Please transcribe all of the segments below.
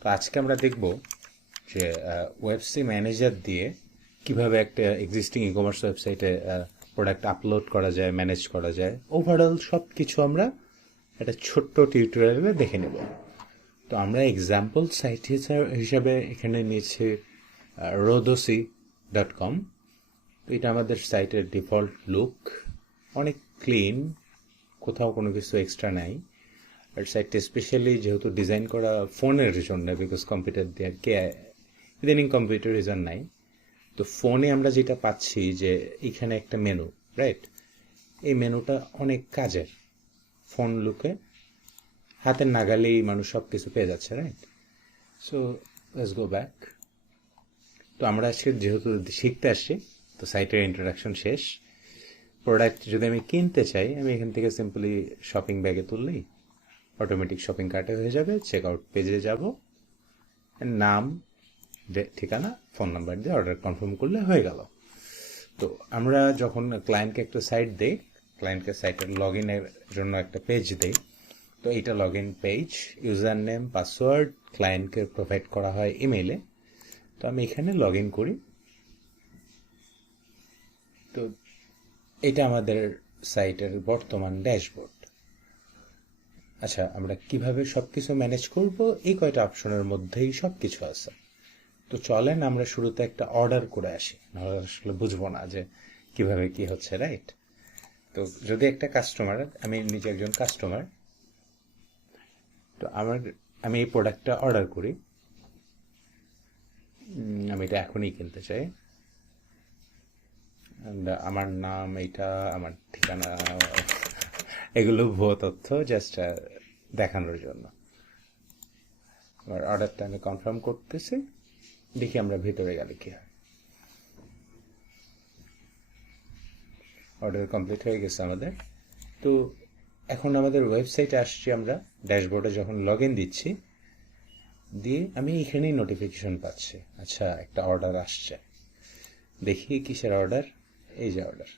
তো আজকে আমরা দেখব যে ওয়েবসি ম্যানেজার দিয়ে কিভাবে একটা এক্সিস্টিং ই কমার্স ওয়েবসাইটে প্রোডাক্ট আপলোড করা যায়, ম্যানেজ করা যায়, ওভারঅল সব কিছু আমরা একটা ছোট্ট টিউটোরিয়ালে দেখে নেব। তো আমরা এক্সাম্পল সাইট হিসাবে এখানে নিয়েছি rodosi.com। তো এটা আমাদের সাইটের ডিফল্ট লুক, অনেক ক্লিন, কোথাও কোনো কিছু এক্সট্রা নাই। আর সাইটটা স্পেশালি যেহেতু ডিজাইন করা ফোনের জন্য, বিকজ কম্পিউটার দিয়ে কে ইদানিং কম্পিউটার রিজন নাই, তো ফোনে আমরা যেটা পাচ্ছি যে এখানে একটা মেনু, রাইট? এই মেনুটা অনেক কাজের, ফোন লুকে হাতের নাগালেই মানুষ সব কিছু পেয়ে যাচ্ছে, right? So let's go back. তো আমরা আজকে যেহেতু শিখতে আসছি, তো সাইটের ইন্ট্রোডাকশন শেষ। প্রোডাক্ট যদি আমি কিনতে চাই, আমি এখান থেকে সিম্পলি শপিং ব্যাগে তুললেই অটোমেটিক শপিং কার্টে হয়ে যাবে। চেক আউট পেজে যাব, নাম, ঠিকানা, ফোন নাম্বার দিয়ে অর্ডার কনফার্ম করলে হয়ে গেল। তো আমরা যখন ক্লায়েন্টকে একটা সাইট দিই, ক্লায়েন্টকে সাইটের লগ ইনের জন্য একটা পেজ দিই, তো এইটা log in page, user name, password ক্লায়েন্টকে প্রোভাইড করা হয় ইমেইলে। তো আমি এখানে লগ ইন করি। তো এটা আমাদের সাইটের বর্তমান ড্যাশবোর্ড। আচ্ছা, আমরা কিভাবে সব কিছু ম্যানেজ করব, এই কয়টা অপশনের মধ্যেই সব কিছু আছে। তো চলেন আমরা শুরুতে একটা অর্ডার করে আসি, নাহলে আসলে বুঝবো না যে কিভাবে কি হচ্ছে, রাইট? তো যদি একটা কাস্টমার, আমি নিজে একজন কাস্টমার, তো আমি এই প্রোডাক্টটা অর্ডার করি, আমি এটা এখনই কিনতে চাই। আমার নাম এইটা, আমার ঠিকানা, এগুলো ভুয়ো তথ্য, জাস্ট দেখানোর জন্য। আমার অর্ডারটা আমি কনফার্ম করতেছি, দেখি আমরা ভিতরে গেলে কি হয়। অর্ডার কমপ্লিট হয়ে গেছে আমাদের। তো এখন আমাদের ওয়েবসাইটে আসছি, আমরা ড্যাশবোর্ডে যখন লগ ইন দিচ্ছি, দিয়ে আমি এখানেই নোটিফিকেশন পাচ্ছি, আচ্ছা একটা অর্ডার আসছে। দেখি কিসের অর্ডার, এই যে অর্ডার।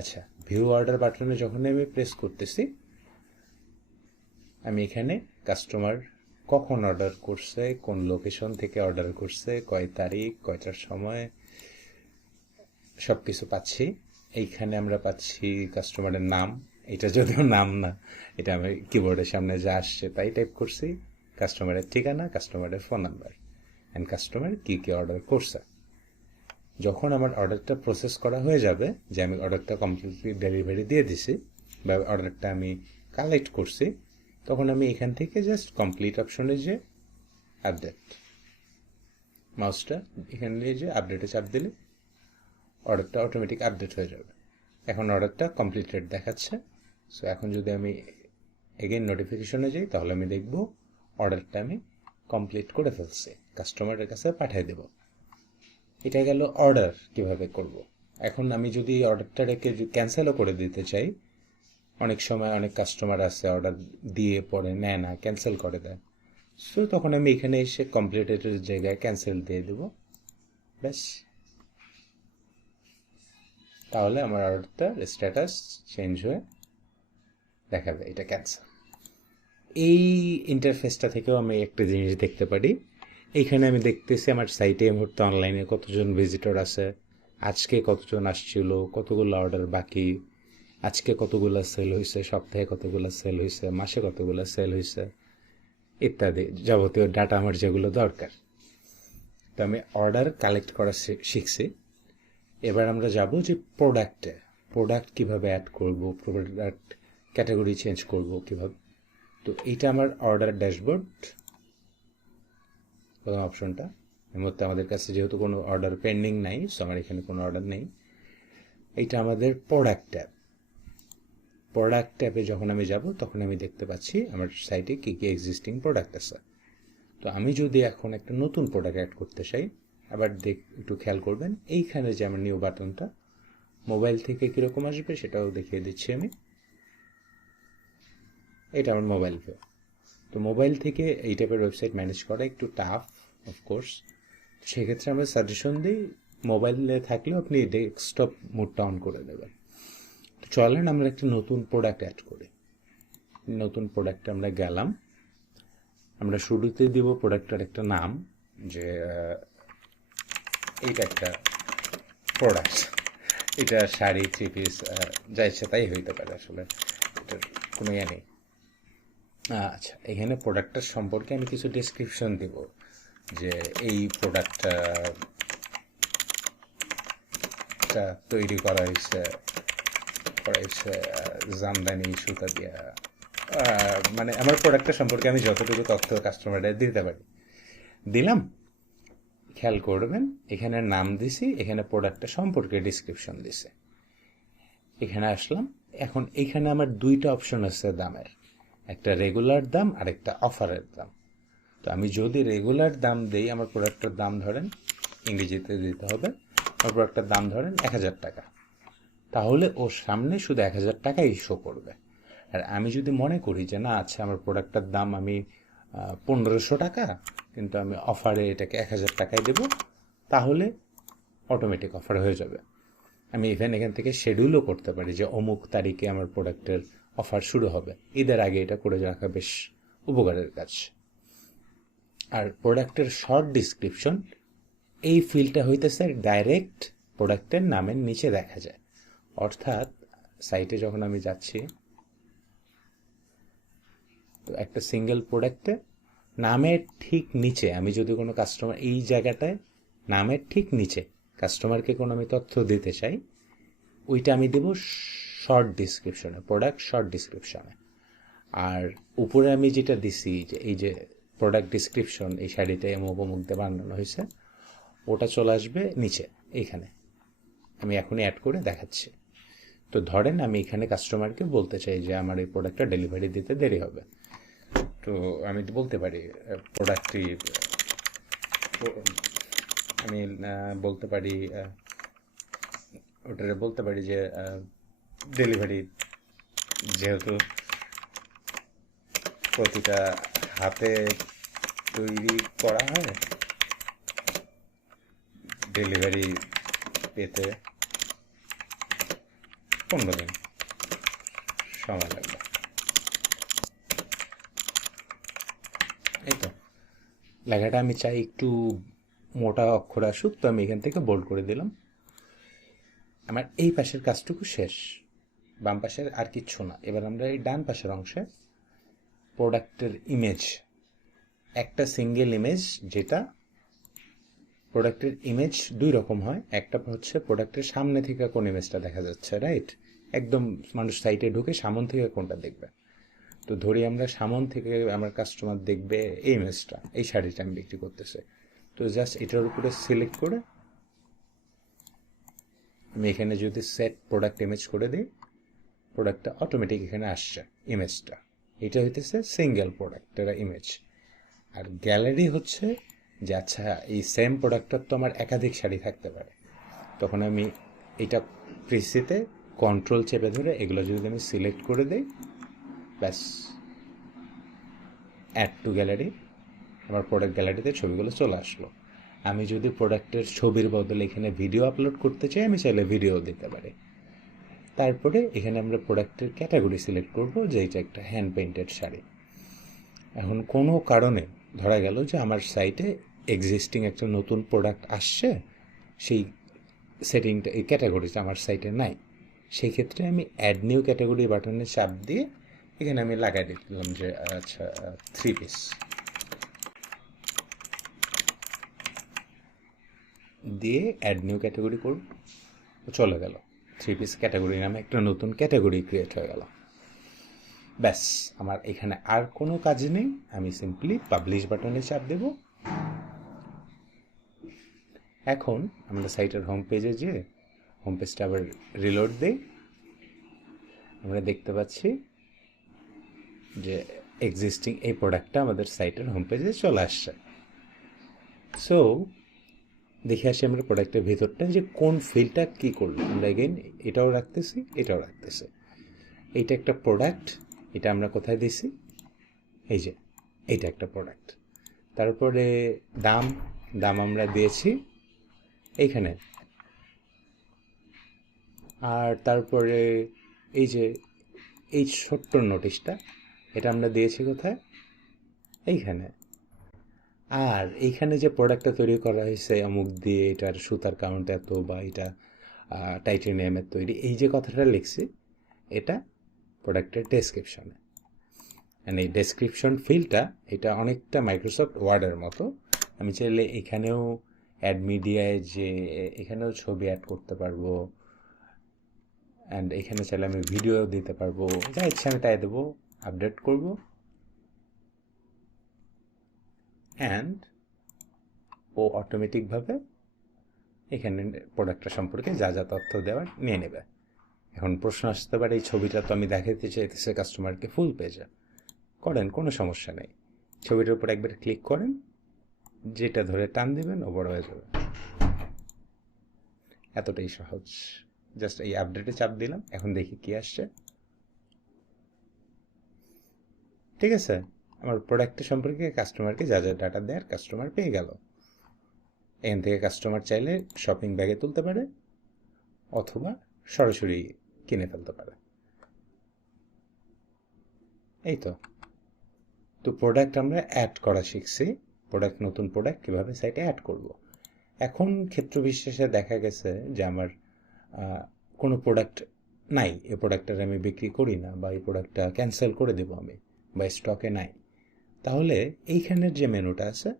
আচ্ছা, ভিউ অর্ডার বাটনে যখন আমি প্রেস করতেছি, আমি এখানে কাস্টমার কখন অর্ডার করছে, কোন লোকেশন থেকে অর্ডার করছে, কয় তারিখ, কয়টার সময়, সব কিছু পাচ্ছি। এইখানে আমরা পাচ্ছি কাস্টমারের নাম, এটা যদিও নাম না, এটা আমি কিবোর্ডের সামনে যা আসছে তাই টাইপ করছি। কাস্টমারের ঠিকানা, কাস্টমারের ফোন নাম্বার, অ্যান্ড কাস্টমার কী কী অর্ডার করছে। যখন আমার অর্ডারটা প্রসেস করা হয়ে যাবে, যে আমি অর্ডারটা কমপ্লিটলি ডেলিভারি দিয়ে দিছি বা অর্ডারটা আমি কালেক্ট করছি, তখন আমি এখান থেকে জাস্ট কমপ্লিট অপশনে যে আপডেট, মাউসটা এখানে নিয়ে যে আপডেটে চাপ দিলে অর্ডারটা অটোমেটিক আপডেট হয়ে যাবে। এখন অর্ডারটা কমপ্লিটেড দেখাচ্ছে। সো এখন যদি আমি এগেইন নোটিফিকেশনে যাই, তাহলে আমি দেখব অর্ডারটা আমি কমপ্লিট করে ফেলছি, কাস্টমারের কাছে পাঠিয়ে দেব। এটা গেল অর্ডার কিভাবে করব। এখন আমি যদি অর্ডারটা রেখে ক্যান্সেলও করে দিতে চাই, অনেক সময় অনেক কাস্টমার আছে অর্ডার দিয়ে পরে নেয় না, ক্যান্সেল করে দেয়। সো তখন আমি এখানে এসে কমপ্লিটেডের জায়গায় ক্যান্সেল দিয়ে দেব, ব্যাস। তাহলে আমার অর্ডারটার স্ট্যাটাস চেঞ্জ হয়ে দেখাবে এটা ক্যান্সেল। এই ইন্টারফেসটা থেকেও আমি একটা জিনিস দেখতে পারি। এইখানে আমি দেখতেছি আমার সাইটে এই মুহূর্তে অনলাইনে কতজন ভিজিটর আছে, আজকে কতজন আসছিল, কতগুলো অর্ডার বাকি, আজকে কতগুলো সেল হয়েছে, সপ্তাহে কতগুলো সেল হয়েছে, মাসে কতগুলো সেল হয়েছে, ইত্যাদি যাবতীয় ডাটা আমার যেগুলো দরকার। তো আমি অর্ডার কালেক্ট করা শিখছি। এবার আমরা যাব যে প্রোডাক্ট কিভাবে অ্যাড করব, প্রোডাক্ট ক্যাটাগরি চেঞ্জ করব কিভাবে। তো এইটা আমার অর্ডার ড্যাশবোর্ড, প্রথম অপশনটা। এর মধ্যে আমাদের কাছে যেহেতু কোনো অর্ডার পেন্ডিং নাই, সো আমার এখানে কোনো অর্ডার নেই। এইটা আমাদের প্রোডাক্ট ট্যাবে যখন আমি যাব, তখন আমি দেখতে পাচ্ছি আমার সাইটে কী কী এক্সিস্টিং প্রোডাক্ট আছে। তো আমি যদি এখন একটা নতুন প্রোডাক্ট অ্যাড করতে চাই, আবার একটু খেয়াল করবেন, এইখানে যে আমার নিউ বাটনটা, মোবাইল থেকে কীরকম আসবে সেটাও দেখিয়ে দিচ্ছি আমি। এটা আমার মোবাইল ভিউ। তো মোবাইল থেকে এই টাইপের ওয়েবসাইট ম্যানেজ করা একটু টাফ, অফকোর্স। সেক্ষেত্রে আমরা সাজেশন দিই, মোবাইলে থাকলেও আপনি ডেস্কটপ মোডটা অন করে দেবেন। তো চলেন আমরা একটা নতুন প্রোডাক্ট অ্যাড করি। নতুন প্রোডাক্টে আমরা গেলাম, আমরা শুরুতে দিব প্রোডাক্টের একটা নাম, যে এইটা একটা প্রোডাক্ট, এটা শাড়ি, থ্রি পিস, যা ইচ্ছা তাই হইতে পারে, আসলে এটার কোনো ইয়ে নেই। আচ্ছা, এখানে প্রোডাক্টটার সম্পর্কে আমি কিছু ডেসক্রিপশন দিব, যে এই প্রোডাক্টটা তৈরি করা হয়েছে জামদানি সুতা দিয়া, মানে আমার প্রোডাক্টটা সম্পর্কে আমি যতটুকু তথ্য কাস্টমারদের দিতে পারি দিলাম। খেয়াল করবেন, এখানে নাম দিছি, এখানে প্রোডাক্টটা সম্পর্কে ডিসক্রিপশন দিছে। এখানে আসলাম, এখন এখানে আমার দুইটা অপশন আছে দামের, একটা রেগুলার দাম আর একটা অফারের দাম। তো আমি যদি রেগুলার দাম দেই, আমার প্রোডাক্টের দাম ধরেন, ইংরেজিতে দিতে হবে, আমার প্রোডাক্টের দাম ধরেন 1000 টাকা, তাহলে ওর সামনে শুধু 1000 টাকাই শো করবে। আর আমি যদি মনে করি যে না, আচ্ছা আমার প্রোডাক্টটার দাম আমি 1500 টাকা, কিন্তু আমি অফারে এটাকে 1000 টাকায় দেব, তাহলে অটোমেটিক অফার হয়ে যাবে। আমি ইভেন এখান থেকে শিডিউলও করতে পারি যে অমুক তারিখে আমার প্রোডাক্টের অফার শুরু হবে, ঈদের আগে এটা করে রাখা বেশ উপকারের কাজ। আর প্রোডাক্টের শর্ট ডিসক্রিপশন, এই ফিল্ডটা হইতেছে ডাইরেক্ট প্রোডাক্টের নামের নিচে দেখা যায়। অর্থাৎ সাইটে যখন আমি যাচ্ছি, তো একটা সিঙ্গেল প্রোডাক্টে নামের ঠিক নিচে আমি যদি কোনো কাস্টমার, এই জায়গাটায় নামের ঠিক নিচে কাস্টমারকে কোনো আমি তথ্য দিতে চাই, ওইটা আমি দেব শর্ট ডিসক্রিপশনে, প্রোডাক্ট শর্ট ডিসক্রিপশনে। আর উপরে আমি যেটা দিছি, যে এই যে প্রোডাক্ট ডিসক্রিপশন, এই শাড়িতে অমুক অমুক দিয়ে বানানো হয়েছে, ওটা চলে আসবে নিচে এইখানে। আমি এখনই অ্যাড করে দেখাচ্ছি। তো ধরেন আমি এখানে কাস্টমারকে বলতে চাই যে আমার এই প্রোডাক্টটা ডেলিভারি দিতে দেরি হবে, তো আমি বলতে পারি প্রোডাক্টটি, আমি বলতে পারি, ওটারে বলতে পারি যে ডেলিভারি, যেহেতু প্রতিটা হাতে তৈরি করা হয়, ডেলিভারি পেতে 15 দিন সময় লাগবে। এই তো লেখাটা আমি চাই একটু মোটা অক্ষর আসুক, তো আমি এখান থেকে বোল্ড করে দিলাম। আমার এই পাশের কাজটুকু শেষ, বাম পাশের আর কিচ্ছু না। এবার আমরা এই ডান পাশের অংশে প্রোডাক্টের ইমেজ, একটা সিঙ্গেল ইমেজ, যেটা প্রোডাক্টের ইমেজ দুই রকম হয়। একটা হচ্ছে প্রোডাক্টের সামনে থেকে কোন ইমেজটা দেখা যাচ্ছে, রাইট, একদম মানুষ সাইটে ঢুকে সামন থেকে কোনটা দেখবে। তো ধরি আমরা সামন থেকে আমার কাস্টমার দেখবে এই ইমেজটা, এই শাড়িটা আমি বিক্রি করতেছে। তো জাস্ট এটার উপরে সিলেক্ট করে আমি এখানে যদি সেট প্রোডাক্ট ইমেজ করে দিই, প্রোডাক্টটা অটোমেটিক এখানে আসছে ইমেজটা। এটা হইতেছে সিঙ্গেল প্রোডাক্টের ইমেজ। আর গ্যালারি হচ্ছে যে আচ্ছা এই সেম প্রোডাক্টটার তো আমার একাধিক শাড়ি থাকতে পারে, তখন আমি এটা প্রিসিতে কন্ট্রোল চেপে ধরে এগুলো যদি আমি সিলেক্ট করে দিই, ব্যাস অ্যাড টু গ্যালারি, আমার প্রোডাক্ট গ্যালারিতে ছবিগুলো চলে আসলো। আমি যদি প্রোডাক্টের ছবির বদলে এখানে ভিডিও আপলোড করতে চাই, আমি চাইলে ভিডিও দিতে পারি। তারপরে এখানে আমরা প্রোডাক্টের ক্যাটাগরি সিলেক্ট করব, যে এটা একটা হ্যান্ড পেইন্টেড শাড়ি। এখন কোনো কারণে ধরা গেল যে আমার সাইটে এক্সিস্টিং একটা নতুন প্রোডাক্ট আসছে, সেই সেটিংটা, এই ক্যাটাগরিটা আমার সাইটে নাই, সেই ক্ষেত্রে আমি অ্যাড নিউ ক্যাটাগরি বাটনে চাপ দিয়ে এখানে আমি লাগাই দিলাম যে আচ্ছা থ্রি পিস, দিয়ে অ্যাড নিউ ক্যাটাগরি করব, চলে গেল থ্রি পিস ক্যাটাগরি নামে একটা নতুন ক্যাটাগরি ক্রিয়েট হয়ে গেল। ব্যাস, আমার এখানে আর কোনো কাজ নেই, আমি সিম্পলি পাবলিশ বাটনে চাপ দেব। এখন আমরা সাইটের হোম পেজে যেয়ে হোম পেজটা আবার রিলোড দিই, আমরা দেখতে পাচ্ছি যে এক্সিস্টিং এই প্রোডাক্টটা আমাদের সাইটের হোম পেজে চলে আসছে। সো দেখে আসি আমরা প্রোডাক্টের ভিতরটা যে কোন ফিল্ডটা কী করলো। আমরা এগেইন এটাও রাখতেছি, এটাও রাখতেছি। এইটা একটা প্রোডাক্ট, এটা আমরা কোথায় দিছি, এই যে এইটা একটা প্রোডাক্ট। তারপরে দাম, দাম আমরা দিয়েছি এইখানে। আর তারপরে এই যে এই ছোট্ট নোটিশটা, এটা আমরা দিয়েছি কোথায়, এইখানে। আর এইখানে যে প্রোডাক্টটা তৈরি করা হয়েছে অমুক দিয়ে, এটার সুতার কাউন্ট এত, বা এটা টাইটেনিয়ামের তৈরি, এই যে কথাটা লিখছি, এটা প্রোডাক্টের ডেসক্রিপশনে। মানে এই ডেসক্রিপশন ফিল্ডটা, এটা অনেকটা মাইক্রোসফট ওয়ার্ডের মতো। আমি চাইলে এখানেও অ্যাড মিডিয়ায় যে এখানেও ছবি অ্যাড করতে পারবো, অ্যান্ড এখানে চাইলে আমি ভিডিও দিতে পারবো, যা ইচ্ছা আমি তাই দেবো, আপডেট করবো, অ্যান্ড ও অটোমেটিকভাবে এখানে প্রোডাক্টটা সম্পর্কে যা যা তথ্য দেওয়ার নিয়ে নেবে। এখন প্রশ্ন আসতে পারে, এই ছবিটা তো আমি দেখাতে চাইতেছি কাস্টমারকে ফুল পেজে, করেন, কোনো সমস্যা নেই। ছবিটার উপর একবার ক্লিক করেন, যেটা ধরে টান দেবেন ও বড় হয়ে যাবে। এতটাই সহজ। জাস্ট এই আপডেটে চাপ দিলাম, এখন দেখি কি আসছে। ঠিক আছে, আমার প্রোডাক্টের সম্পর্কে কাস্টমারকে যা যা ডাটা দেয় কাস্টমার পেয়ে গেল। এখান থেকে কাস্টমার চাইলে শপিং ব্যাগে তুলতে পারে, অথবা সরাসরি কিনে ফেলতে পারে। এই তো প্রোডাক্ট আমরা অ্যাড করা শিখছি। প্রোডাক্ট, নতুন প্রোডাক্ট কীভাবে সাইটে অ্যাড করব। এখন ক্ষেত্র বিশেষে দেখা গেছে যে আমার কোনো প্রোডাক্ট নাই, এই প্রোডাক্টটা আমি বিক্রি করি না, বা এই প্রোডাক্টটা ক্যান্সেল করে দেবো আমি, বা স্টকে নাই। তাহলে এইখানের যে মেনুটা আছে,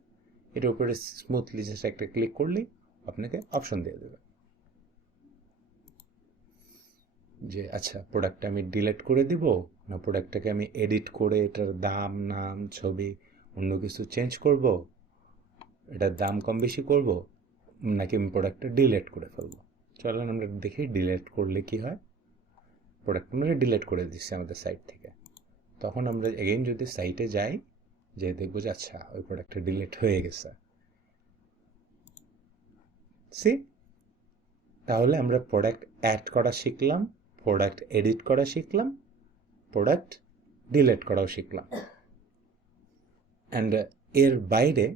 এটার উপরে স্মুথলি জাস্ট একটা ক্লিক করলেই আপনাকে অপশন দিয়ে দেবে যে আচ্ছা প্রোডাক্টটা আমি ডিলিট করে দিব, না প্রোডাক্টটাকে আমি এডিট করে এটার দাম, নাম, ছবি, অন্য কিছু চেঞ্জ করব, এটার দাম কম বেশি করব, নাকি আমি প্রোডাক্টটা ডিলিট করে ফেলবো। চলেন আমরা দেখি ডিলিট করলে কি হয়। প্রোডাক্ট আমরা ডিলিট করে দিচ্ছি আমাদের সাইট থেকে। তখন আমরা এগেইন যদি সাইটে যাই, যে দেখবো যে আচ্ছা ওই প্রোডাক্টটা ডিলিট হয়ে গেছে। সি, তাহলে আমরা প্রোডাক্ট অ্যাড করা শিখলাম, প্রোডাক্ট এডিট করা শিখলাম, প্রোডাক্ট ডিলিট করাও শিখলাম। অ্যান্ড এর বাইরে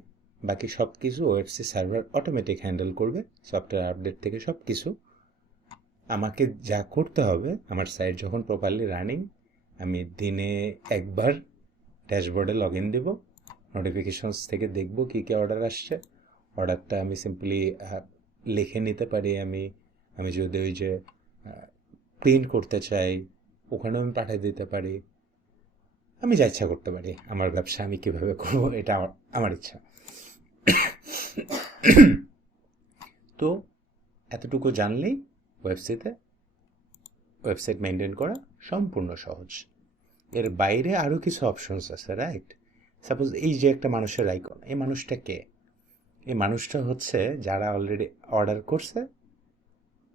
বাকি সব কিছু ওয়েবসি সার্ভার অটোমেটিক হ্যান্ডেল করবে। সফটওয়্যার আপডেট থেকে সব কিছু আমাকে যা করতে হবে, আমার সাইট যখন প্রপারলি রানিং, আমি দিনে একবার ড্যাশবোর্ডে লগ ইন দেবো, নোটিফিকেশনস থেকে দেখব কী কী অর্ডার আসছে। অর্ডারটা আমি সিম্পলি লিখে নিতে পারি। আমি যদি ওই যে প্রিন্ট করতে চাই, ওখানেও আমি পাঠিয়ে দিতে পারি। আমি যা ইচ্ছা করতে পারি। আমার ব্যবসা আমি কীভাবে করবো, এটা আমার ইচ্ছা। তো এতটুকু জানলেই ওয়েবসাইট মেনটেন করা সম্পূর্ণ সহজ। এর বাইরে আরও কিছু অপশনস আছে, রাইট? সাপোজ এই যে একটা মানুষের আইকন, এই মানুষটা কে? এই মানুষটা হচ্ছে যারা অলরেডি অর্ডার করছে,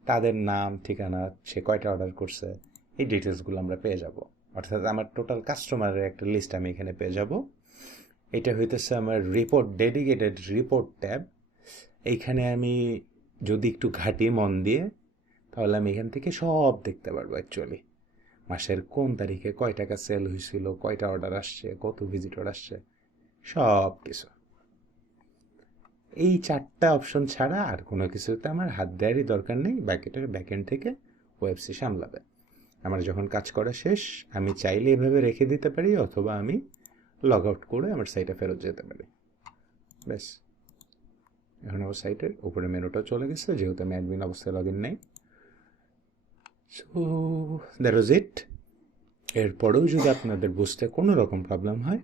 তাদের নাম, ঠিকানা, সে কয়টা অর্ডার করছে, এই ডিটেলসগুলো আমরা পেয়ে যাব। অর্থাৎ আমার টোটাল কাস্টমারের একটা লিস্ট আমি এখানে পেয়ে যাব। এটা হইতেছে আমার রিপোর্ট, ডেডিকেটেড রিপোর্ট ট্যাব। এইখানে আমি যদি একটু ঘাঁটি মন দিয়ে, তাহলে আমি এখান থেকে সব দেখতে পারবো। অ্যাকচুয়ালি মাসের কোন তারিখে কয় টাকা সেল হয়েছিল, কয়টা অর্ডার আসছে, কত ভিজিটর আসছে, সব কিছু। এই চারটা অপশন ছাড়া আর কোনো কিছুতে আমার হাত দেওয়ারই দরকার নেই। ব্যাকএন্ড থেকে ওয়েবসি সামলাবে। আমার যখন কাজ করা শেষ, আমি চাইলে এভাবে রেখে দিতে পারি, অথবা আমি লগ আউট করে আমার সাইটে ফেরত যেতে পারি। ব্যাস, এখন আমার সাইটের উপরে মেনুটা চলে গেছে, যেহেতু আমি অ্যাডমিন অবস্থায় লগ ইন নেই। সো দ্যাট ওয়াজ ইট। এরপরেও যদি আপনাদের বুঝতে কোনো রকম প্রবলেম হয়,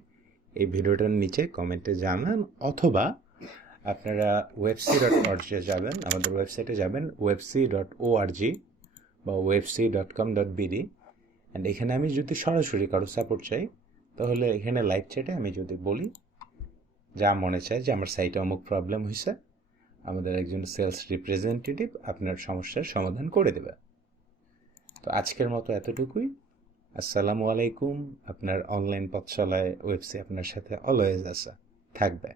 এই ভিডিওটার নিচে কমেন্টে জানান, অথবা আপনারা webc.org যাবেন, আমাদের ওয়েবসাইটে যাবেন, webc.org বা webc.com.bd। অ্যান্ড এখানে আমি যদি সরাসরি কারো সাপোর্ট চাই, তাহলে এখানে লাইভ চ্যাটে আমি যদি বলি যা মনে চায় যে আমার সাইটে অমুক প্রবলেম হয়েছে, আমাদের একজন সেলস রিপ্রেজেন্টেটিভ আপনার সমস্যার সমাধান করে দেবে। তো আজকের মতো এতটুকুই। আসসালামু আলাইকুম। আপনার অনলাইন পথচলায় ওয়েবসাইট আপনার সাথে অলওয়েজ থাকবে।